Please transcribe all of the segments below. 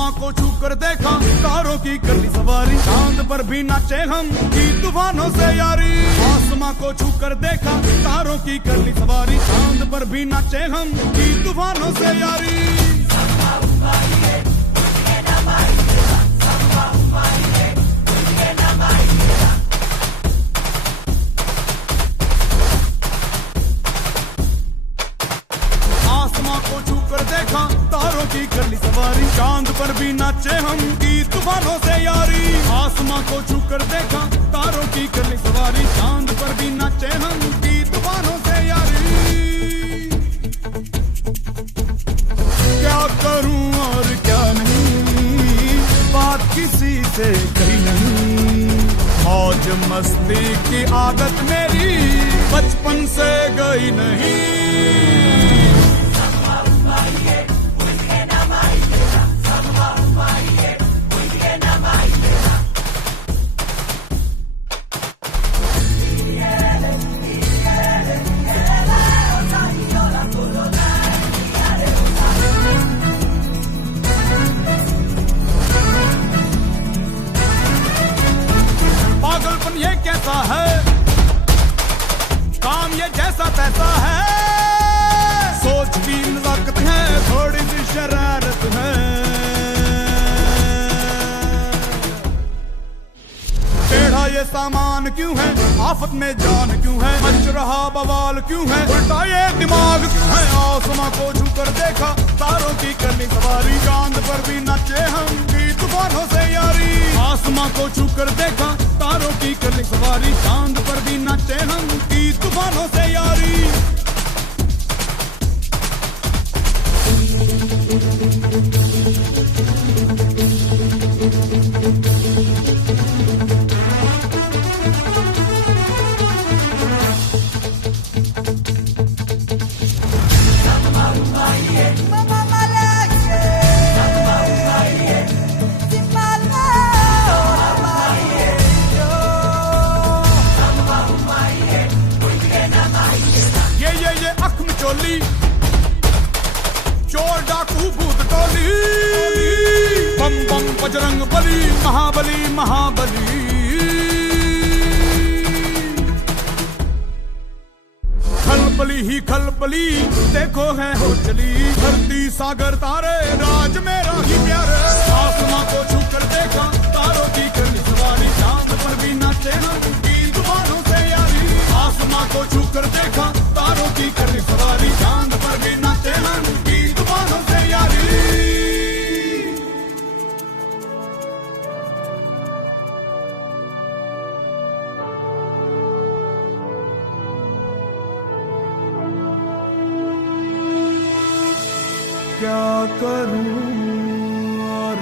आसमां को छू कर देखा, तारों की कर ली सवारी, चांद पर भी नाचे हम, की तूफानों से यारी। आसमां को छू कर देखा, तारों की कर ली सवारी, चांद पर भी नाचे हम, की तूफानों से यारी। देखा तारों की कर ली सवारी, चांद पर भी नाचे हम, की तूफानों से यारी। आसमां को छू कर देखा, तारों की कर ली सवारी, चांद पर भी नाचे हम, की तूफानों से यारी। क्या करूं और क्या नहीं, बात किसी से कही नहीं, मौज मस्ती की आदत मेरी बचपन से गई नहीं। ये कैसा है काम, ये जैसा तैसा है, सोच भी नजाकत है, थोड़ी सी शरारत है। टेढ़ा ये सामान क्यों है, आफत में जान क्यों है, मच रहा बवाल क्यों है, उल्टा ये दिमाग क्यों है। आसमां को छू कर देखा, तारों की करनी सवारी, चांद पर भी नाचे हम, की तूफानों से यारी। आसमां को छू कर देखा, तारों की करनी सवारी, चांद पर भी नाचे हम, की तूफानों से यारी। चोर डाकू भूत टोली, बम बम बजरंग बली, महाबली महाबली। खलबली ही खलबली, देखो है हो चली, धरती सागर तारे, राज मेरा ही प्यारे। आसमां को छू कर देखा, तारों की करनी सवारी, चांद पर भी नाचे हम, की तूफानों से यारी। आसमां को छू कर देखा, तारों की करनी सवारी, चांद पर भी नाचे हम, की तूफानों से यारी। क्या करूं और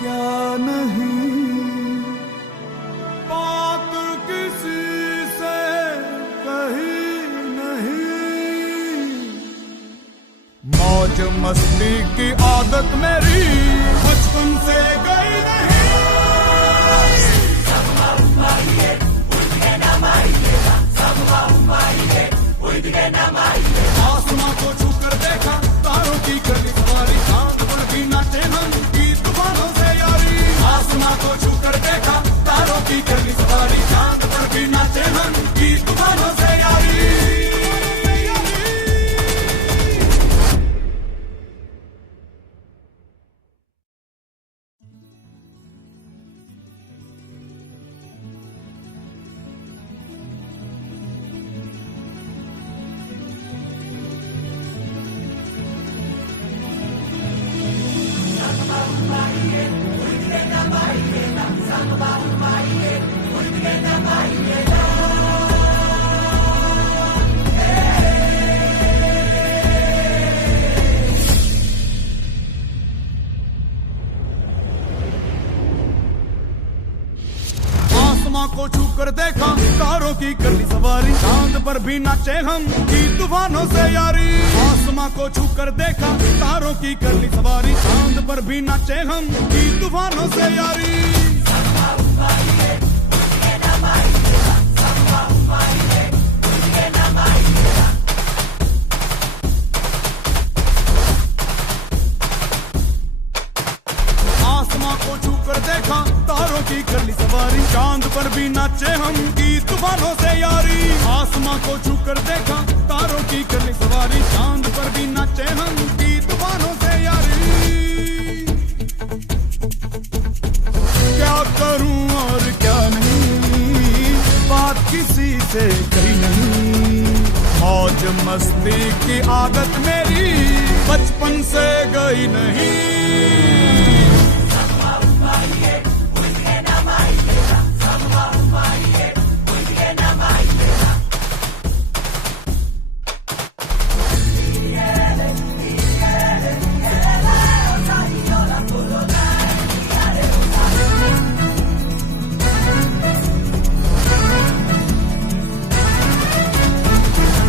क्या नहीं, बात किसी से कही नहीं, मौज मस्ती की आदत मेरी बचपन से गई नहीं। आसमां को छू कर देखा, तारों की करनी सवारी, चांद पर भी नाचे हम, की तूफानों से यारी। आसमां को छू कर देखा, तारों की करनी सवारी, चांद पर भी नाचे हम, की तूफानों से यारी। को छू कर देखा, तारों की कर ली सवारी, चांद पर भी नाचे हम, की तूफानों से यारी। आसमां को छू कर देखा, तारों की कर ली सवारी, चांद पर भी नाचे हम, की तूफानों से यारी। चांद पर भी नाचे हम की तूफानों से यारी। आसमां को छू कर देखा तारों की करनी सवारी। चांद पर भी नाचे हम की तूफानों से यारी। क्या करूं और क्या नहीं, बात किसी से कही नहीं। मौज मस्ती की आदत मेरी बचपन से गई नहीं।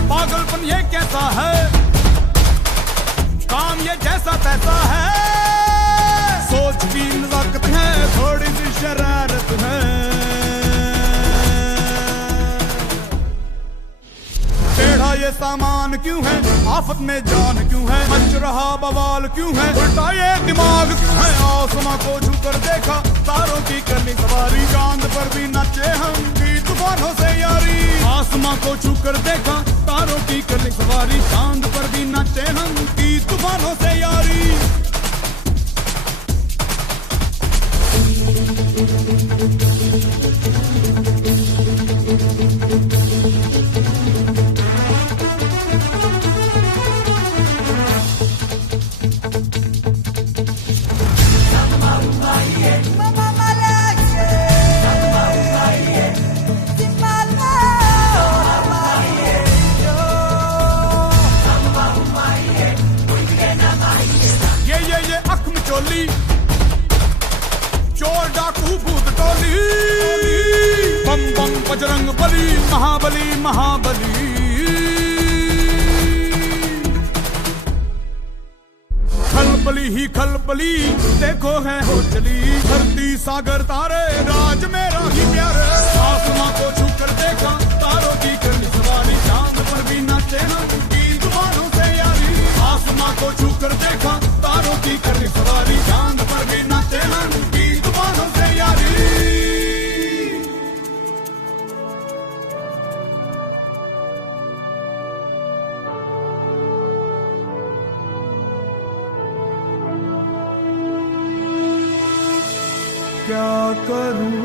पागलपन ये कैसा है, काम ये जैसा तैसा है। सोच की नजाकत है, थोड़ी सी शरारत है। टेढ़ा ये सामान क्यों है, आफत में जान क्यों है। मच रहा बवाल क्यों है, उल्टा ये दिमाग क्यों है। आसमां को छू कर देखा तारों की करनी सवारी। चांद पर भी नाचे हम की तूफानों से यारी। आसमां को छू कर देखा तारों की करनी सवारी। चांद पर भी नाचे हम की तूफानों से यारी। चोर डाकू भूत टोली, बम बम बजरंग बली, महाबली महाबली। खलबली ही खलबली देखो है हो चली। धरती सागर तारे राज मेरा ही प्यारे। आसमां को छू कर देखा तारों की करनी सवारी। चांद पर भी नाचे हम की तूफानों से यारी। आसमां को छू कर देखा तारों की करनी सवारी। चांद पर भी नाचे हम की तूफानों से यारी। क्या करूं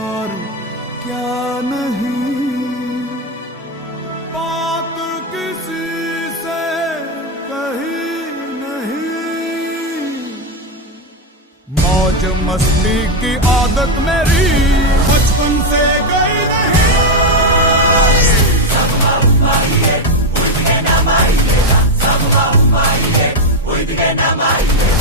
और क्या नहीं, बात किसी से कही नहीं। मौज मस्ती की आदत मेरी बचपन से गई नहीं।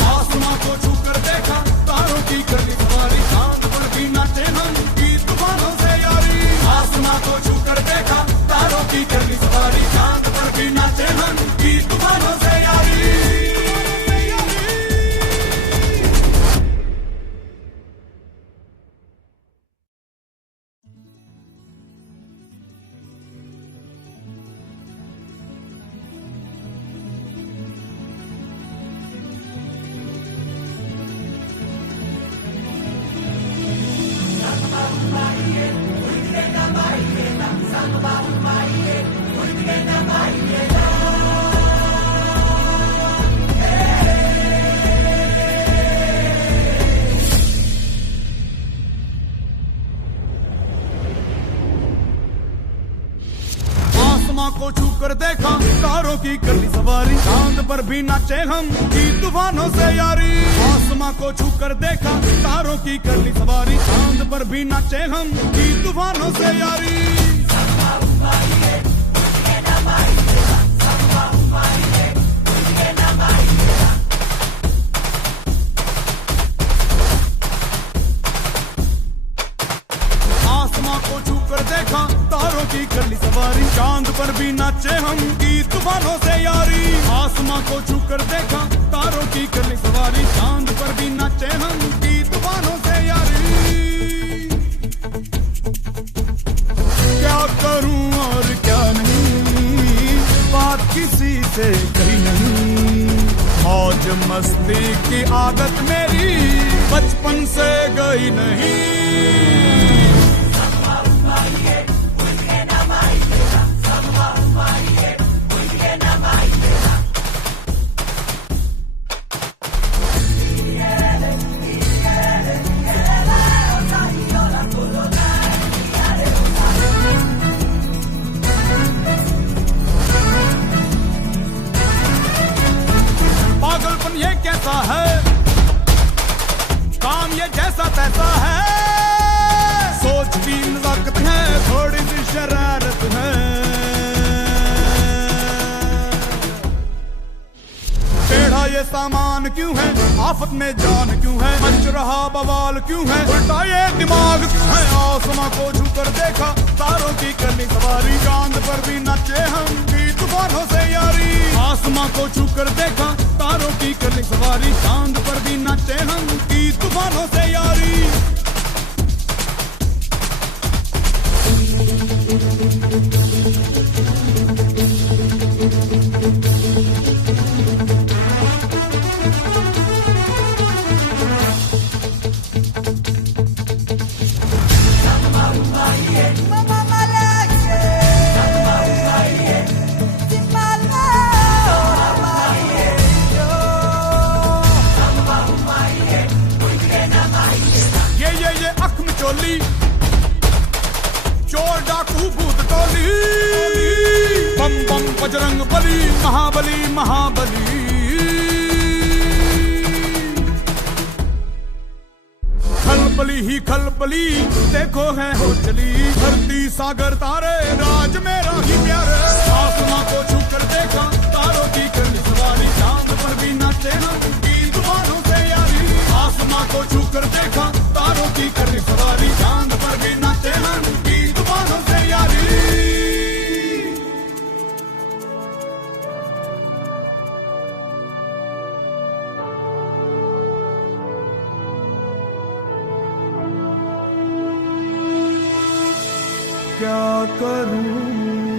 आसमां को छू कर देखा तारों की करनी सवारी। चांद पर भी नाचे हम की तूफानों से यारी। आसमां को छू कर देखा तारों की करनी सवारी। चांद पर भी नाचे हम की तूफानों से यारी। को छू कर देखा तारों की करनी सवारी। चांद पर भी नाचे हम की तूफानों से यारी। आसमां को छू कर देखा तारों की करनी सवारी। चांद पर भी नाचे हम की तूफानों से यारी। आसमां को छू कर देखा तारों की करनी सवारी। चांद पर भी नाचे हम की तूफानों से यारी। आसमां को छू कर देखा तारों की करनी सवारी। चांद पर भी नाचे हम की तूफानों से यारी। क्या करूं और क्या नहीं, बात किसी से कही नहीं। मौज मस्ती की आदत मेरी बचपन से गई नहीं। पागलपन ये कैसा है, काम ये जैसा तैसा है, सोच भी नजाकत है, थोड़ी सी शरारत है। टेढ़ा ये सामान क्यों है, आफत में जान क्यों है, मच रहा बवाल क्यों है, उल्टा ये दिमाग क्यों है। आसमां को छूकर देखा, तारों की करनी सवारी, चांद पर भी नाचे हम भी तूफानों से यारी। आसमां को छूकर देखा, तारों की करनी सवारी, चांद पर भी नाचे हम की तूफानों से यारी। ये अख में चोली, चोर डाकू भूत टोली, बम बम बजरंग बली, महाबली महाबली। खलबली ही खलबली, देखो है हो चली, धरती सागर तारे, राज मेरा ही प्यारे। आसमां को छूकर देखा, तारों की करनी सवारी, चांद पर भी नाचे हम की तूफानों से यारी। आसमां को छूकर देखा, तारों की करनी सवारी, चांद पर भी नाचे हम की तूफानों से यारी। क्या करूं